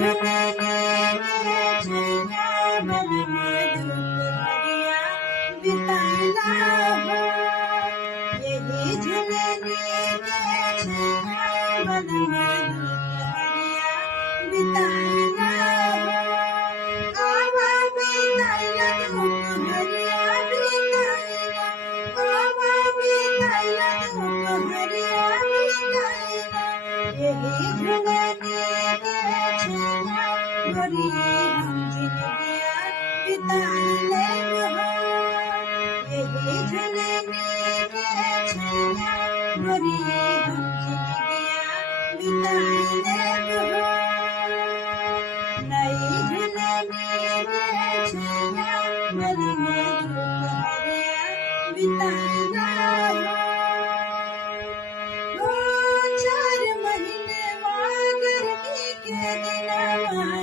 झुलने के छैया बन में दुख हरिया बिताइला हो। यही झुलने के छैया बन में दुख हरिया बिताइला हो। आवा बिताइला दुख हरिया बिताइला, आवा बिताइला दुख हरिया बिताइला। यही झुलने के छैया गोरी हम जिंदगिया बिताइले हो। यही झुलने के छैया गोरी हम जिंदगिया बिताइले हो। नई झुलने के छैया मन में दुख हरिया बिताइला हो। 4 महीने गर्मी के दिनवा